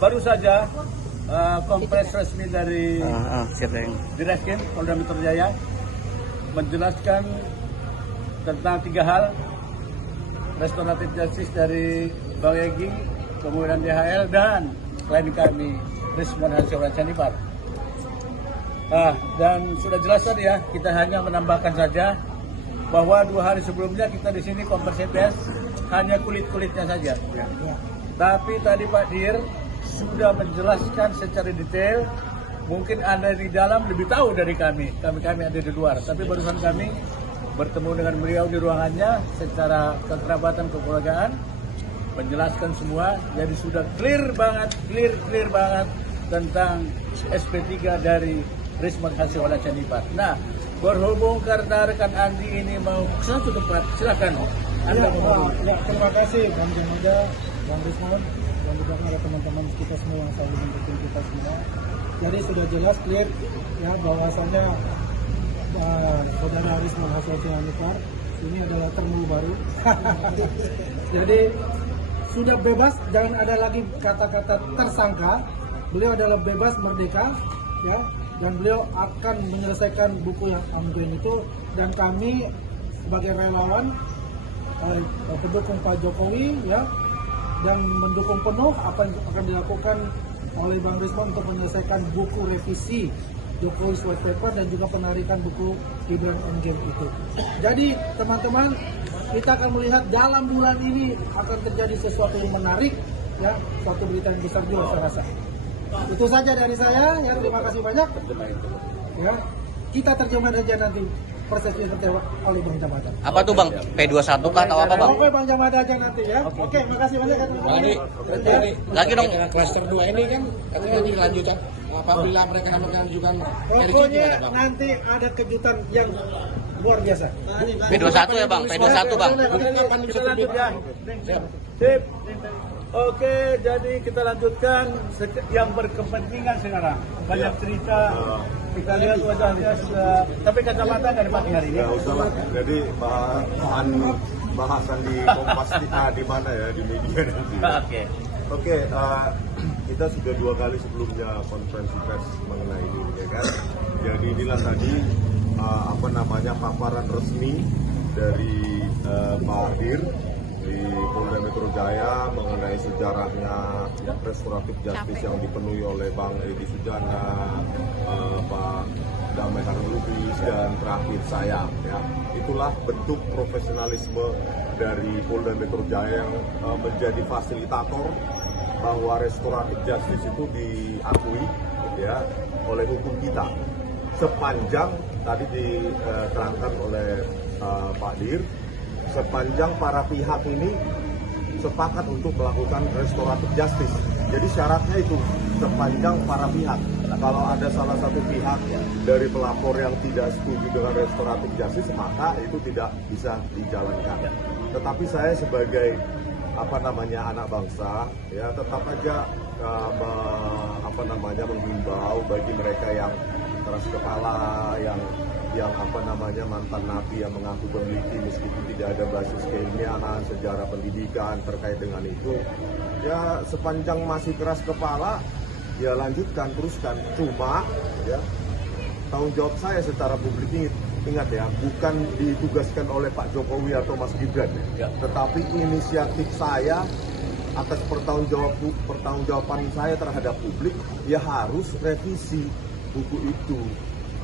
baru saja kompres resmi dari Direskrim Polda Metro Jaya menjelaskan tentang 3 hal: restoratif justice dari Bang Egy, kemudian DHL, dan klien kami Rismon Hasil Chanipar. Dan sudah jelas tadi ya, kita hanya menambahkan saja bahwa 2 hari sebelumnya kita di sini konversi pers hanya kulit-kulitnya saja. Tapi tadi Pak Dir sudah menjelaskan secara detail. Mungkin Anda di dalam lebih tahu dari kami. Kami ada di luar. Tapi barusan kami bertemu dengan beliau di ruangannya secara kekerabatan, kekeluargaan, menjelaskan semua. Jadi sudah clear banget tentang SP3 dari Rismon Hasil Chanipar. Nah, berhubung karena rekan Andi ini mau ke satu tempat, silakan Anda ngomong. Terima kasih Bang Jamada, Bang Rismon, dan juga ada teman-teman kita semua yang selalu mendukung kita semua. Jadi sudah jelas clear ya bahwasannya saudara Rismon Hasil Chanipar ini adalah termul baru. Jadi sudah bebas, jangan ada lagi kata-kata tersangka. Beliau adalah bebas merdeka, ya, dan beliau akan menyelesaikan buku yang ongoing itu. Dan kami sebagai relawan pendukung Pak Jokowi, ya, dan mendukung penuh apa yang akan dilakukan oleh Bang Rismon untuk menyelesaikan buku revisi Jokowi's White Paper dan juga penarikan buku Gibran Endgame itu. Jadi teman-teman, kita akan melihat dalam bulan ini akan terjadi sesuatu yang menarik, ya, suatu berita yang besar juga saya rasa. Itu saja dari saya, ya, terima kasih banyak. Ya, kita terjemahkan aja nanti persepsi yang terjawab oleh Bang Jamada. Apa tuh Bang? P21 kah atau apa Bang? Oke, Bang Jamada aja nanti ya. Oke, makasih banyak ya teman-teman. Lagi dong. Klaster 2 ini kan katanya dilanjutkan apabila mereka mengajukan Pokoknya nanti ada kejutan yang luar biasa. P21 ya Bang? P21 Bang? Kita lanjut ya. Sip. Oke, jadi kita lanjutkan yang berkepentingan sekarang. Banyak cerita, kita lihat wajahnya sudah, tapi kacamata nggak dipakai hari ini. Ya usah lah. Jadi bahasan di Kompas di mana ya, di media nanti. Oke, kita sudah 2 kali sebelumnya konferensi pers mengenai ini, ya kan. Jadi inilah tadi paparan resmi dari Pak Dir di Polda Metro Jaya mengenai sejarahnya restoratif justice yang dipenuhi oleh Bang Egy Sujana, Pak Damai Lubis, dan terakhir saya. Ya, itulah bentuk profesionalisme dari Polda Metro Jaya yang menjadi fasilitator bahwa restoratif justice itu diakui, ya, oleh hukum kita. Sepanjang tadi diterangkan oleh Pak Dir, sepanjang para pihak ini sepakat untuk melakukan restoratif justice. Jadi syaratnya itu sepanjang para pihak. Kalau ada salah satu pihak dari pelapor yang tidak setuju dengan restoratif justice, maka itu tidak bisa dijalankan. Tetapi saya sebagai anak bangsa, ya, tetap aja menghimbau bagi mereka yang keras kepala, yang mantan napi yang mengaku peneliti meskipun tidak ada basis keilmiahan, sejarah pendidikan terkait dengan itu, ya, sepanjang masih keras kepala, ya lanjutkan, teruskan. Cuma, ya, tanggung jawab saya secara publik ini, ingat ya, bukan ditugaskan oleh Pak Jokowi atau Mas Gibran, ya, tetapi inisiatif saya atas pertanggungjawaban saya terhadap publik, ya harus revisi buku itu,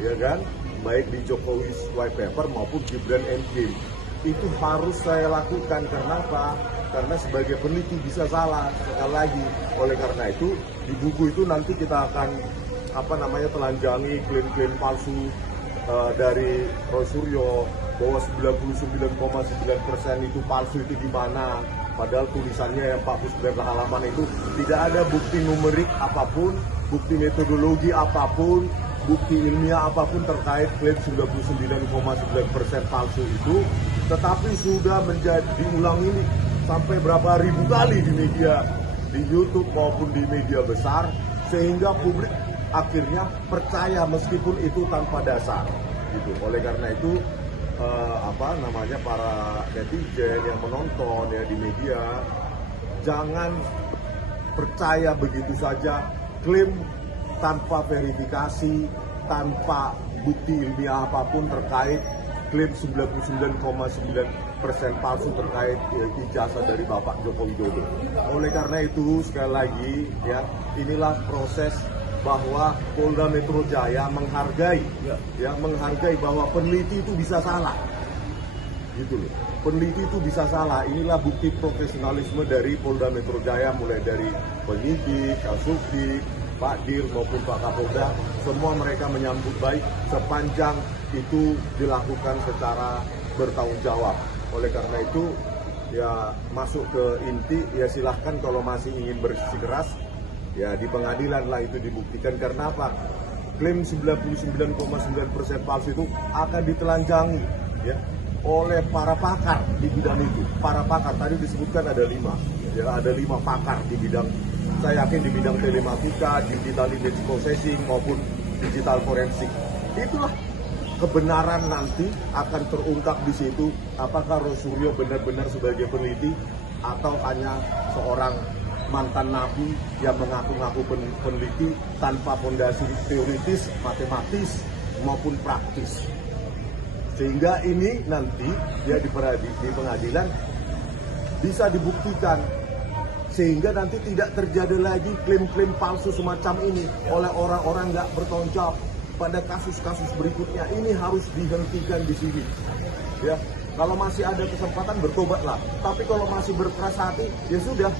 ya kan, baik di Jokowi's White Paper maupun Gibran Endgame. Itu harus saya lakukan. Karena apa? Karena sebagai peneliti bisa salah sekali lagi. Oleh karena itu di buku itu nanti kita akan telanjangi klaim-klaim palsu dari Roy Suryo bahwa 99,9% itu palsu, itu gimana? Padahal tulisannya yang 49 halaman itu tidak ada bukti numerik apapun, bukti metodologi apapun, bukti ilmiah apapun terkait klaim 99,9% palsu itu. Tetapi sudah menjadi diulang ini sampai berapa ribu kali di media, di YouTube maupun di media besar, sehingga publik akhirnya percaya meskipun itu tanpa dasar gitu. Oleh karena itu para netizen yang menonton ya di media, jangan percaya begitu saja, klaim tanpa verifikasi, tanpa bukti ilmiah apapun terkait klaim 99,9% palsu terkait ijazah dari Bapak Joko Widodo. Oleh karena itu sekali lagi ya, inilah proses bahwa Polda Metro Jaya menghargai bahwa peneliti itu bisa salah. Gitu loh. Peneliti itu bisa salah. Inilah bukti profesionalisme dari Polda Metro Jaya, mulai dari penyidik, Kasubdit, Pak Dir maupun Pak Kapolda, semua mereka menyambut baik sepanjang itu dilakukan secara bertanggung jawab. Oleh karena itu ya masuk ke inti, ya silahkan kalau masih ingin bersikeras ya di pengadilan lah itu dibuktikan. Karena apa? Klaim 99,9% palsu itu akan ditelanjangi ya oleh para pakar di bidang itu. Para pakar tadi disebutkan ada 5, ya ada 5 pakar di bidang. Saya yakin di bidang telematika, digital image processing maupun digital forensik. Itulah kebenaran nanti akan terungkap di situ. Apakah Rosuryo benar-benar sebagai peneliti atau hanya seorang mantan napi yang mengaku-ngaku peneliti tanpa fondasi teoritis, matematis maupun praktis. Sehingga ini nanti dia di pengadilan bisa dibuktikan, sehingga nanti tidak terjadi lagi klaim-klaim palsu semacam ini oleh orang-orang nggak bertanggung jawab pada kasus-kasus berikutnya. Ini harus dihentikan di sini. Ya, kalau masih ada kesempatan bertobatlah. Tapi kalau masih berkeras hati, ya sudah,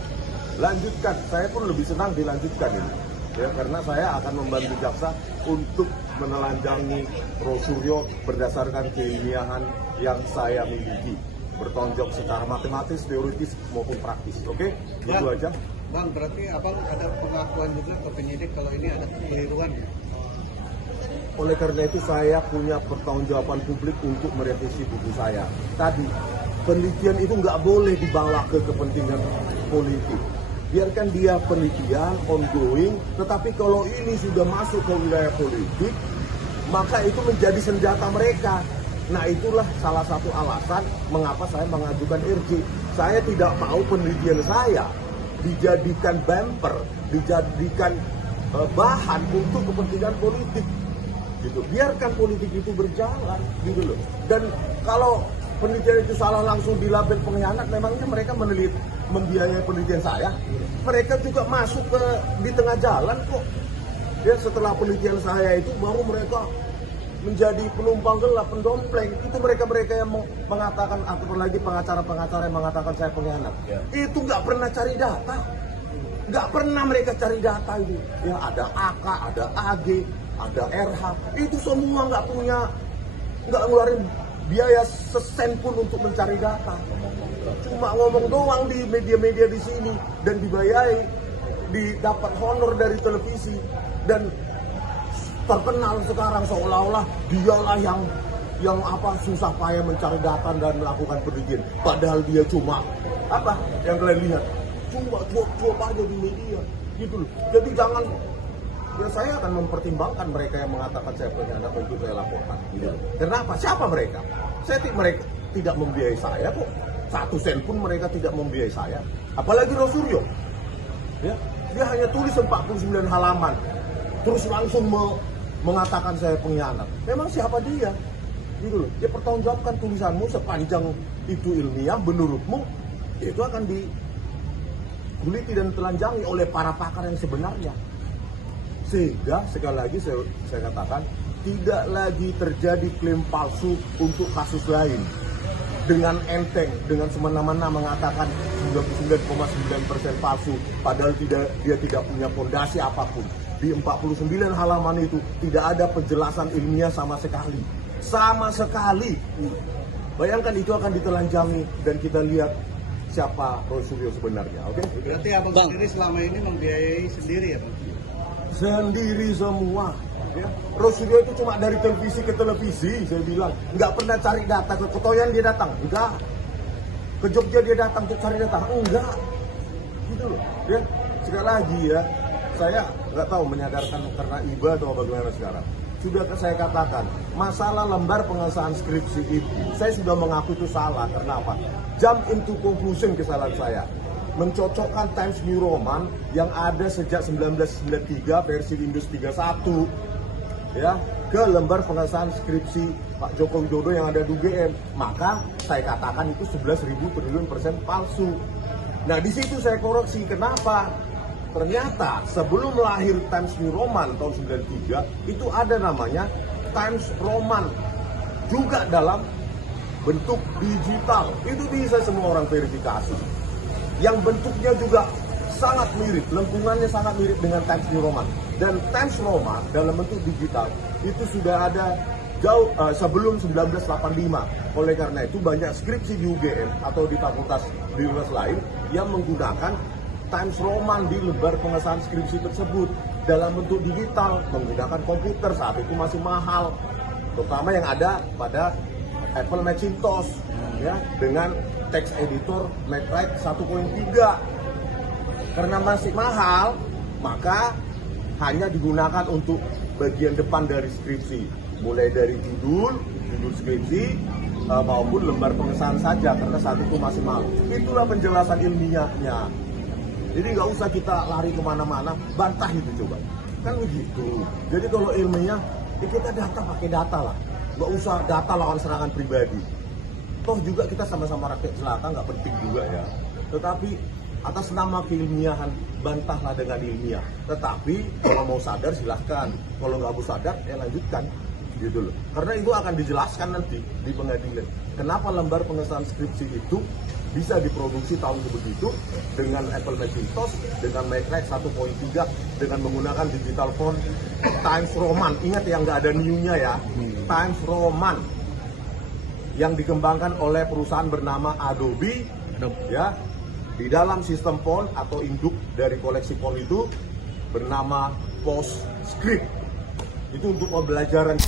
lanjutkan. Saya pun lebih senang dilanjutkan ini. Ya, karena saya akan membantu jaksa untuk menelanjangi Rosuryo berdasarkan keilmiahan yang saya miliki. Bertanggung jawab secara matematis, teoritis maupun praktis. Oke? Itu aja. Bang, berarti abang ada pengakuan juga ke penyidik kalau ini ada kekeliruan ya? Oleh karena itu saya punya pertanggungjawaban publik untuk merevisi buku saya. Tadi, penelitian itu nggak boleh dibawa ke kepentingan politik. Biarkan dia penelitian, ongoing, tetapi kalau ini sudah masuk ke wilayah politik, maka itu menjadi senjata mereka. Nah itulah salah satu alasan mengapa saya mengajukan RJ. Saya tidak mau penelitian saya dijadikan bumper, dijadikan bahan untuk kepentingan politik. Gitu. Biarkan politik itu berjalan, gitu loh. Dan kalau penelitian itu salah langsung dilabel pengkhianat, memangnya mereka membiayai penelitian saya? Mereka juga masuk di tengah jalan kok. Ya setelah penelitian saya itu baru mereka menjadi penumpang gelap, pendompleng. Itu mereka-mereka yang mengatakan, apalagi pengacara-pengacara yang mengatakan saya pengkhianat. Ya. Itu nggak pernah cari data. Nggak pernah mereka cari data itu. Ya ada AK, ada AG, ada RH. Itu semua nggak ngeluarin biaya sesen pun untuk mencari data. Cuma ngomong doang di media-media di sini dan dibayari, didapat honor dari televisi dan terkenal sekarang seolah-olah dialah yang susah payah mencari data dan melakukan penelitian. Padahal dia cuma apa yang kalian lihat, cuma cuap aja di media, gitu loh. Jadi jangan, ya saya akan mempertimbangkan mereka yang mengatakan saya pengkhianat untuk saya laporkan. Gitu. Kenapa? Siapa mereka? Mereka tidak membiayai saya kok. 1 sen pun mereka tidak membiayai saya. Apalagi Rosuryo. Ya, dia hanya tulis 49 halaman. Terus langsung mengatakan saya pengkhianat. Memang siapa dia? Gitu loh. Dia pertanggungjawabkan tulisanmu sepanjang itu ilmiah menurutmu, itu akan diguliti dan telanjangi oleh para pakar yang sebenarnya. Sehingga sekali lagi saya katakan tidak lagi terjadi klaim palsu untuk kasus lain. Dengan enteng, dengan semena-mena mengatakan 99,9% palsu, padahal dia tidak punya fondasi apapun. Di 49 halaman itu tidak ada penjelasan ilmiah sama sekali. Sama sekali. Bayangkan itu akan ditelanjangi dan kita lihat siapa Rosuryo sebenarnya. Oke? Berarti abang sendiri selama ini membiayai sendiri ya Bang? Sendiri semua. Ya. Rosuryo itu cuma dari televisi ke televisi, saya bilang. Nggak pernah cari data, ke Kotoyan dia datang, enggak. Ke Jogja dia datang untuk cari data, enggak. Gitu loh. Ya. Sekali lagi ya, saya nggak tahu menyadarkan karena iba atau bagaimana sekarang. Sudah saya katakan, masalah lembar pengesahan skripsi itu, saya sudah mengaku itu salah. Karena apa? Jump into conclusion kesalahan saya. mencocokkan Times New Roman yang ada sejak 1993 versi Windows 31 ya ke lembar pengesahan skripsi Pak Joko Widodo yang ada di UGM. Maka saya katakan itu 11.000 triliun persen palsu. Nah di situ saya koreksi kenapa. Ternyata sebelum lahir Times New Roman tahun 93 itu ada namanya Times Roman juga dalam bentuk digital. Itu bisa semua orang verifikasi. Yang bentuknya juga sangat mirip, lengkungannya sangat mirip dengan Times New Roman. Dan Times Roman dalam bentuk digital itu sudah ada jauh sebelum 1985. Oleh karena itu banyak skripsi di UGM atau di fakultas lain yang menggunakan Times Roman di lembar pengesahan skripsi tersebut dalam bentuk digital menggunakan komputer. Saat itu masih mahal, terutama yang ada pada Apple Macintosh ya dengan text editor MacWrite 1.3. Karena masih mahal, maka hanya digunakan untuk bagian depan dari skripsi, mulai dari judul skripsi maupun lembar pengesahan saja, karena saat itu masih mahal. Itulah penjelasan ilmiahnya. Jadi nggak usah kita lari kemana-mana, bantah itu coba. Kan begitu. Jadi kalau ilmiah, ya kita data pakai data lah. Nggak usah data lawan serangan pribadi. Toh juga kita sama-sama rakyat jelata, nggak penting juga ya. Tetapi atas nama keilmiahan, bantahlah dengan ilmiah. Tetapi kalau mau sadar silahkan. Kalau nggak mau sadar, ya lanjutkan. Gitu loh. Karena itu akan dijelaskan nanti di pengadilan. Kenapa lembar pengesahan skripsi itu bisa diproduksi tahun begitu dengan Apple Macintosh, dengan MacWrite 1.3, dengan menggunakan digital font Times Roman. Ingat yang nggak ada new-nya ya, Times Roman yang dikembangkan oleh perusahaan bernama Adobe. Ya, di dalam sistem font atau induk dari koleksi font itu bernama PostScript. Itu untuk pembelajaran.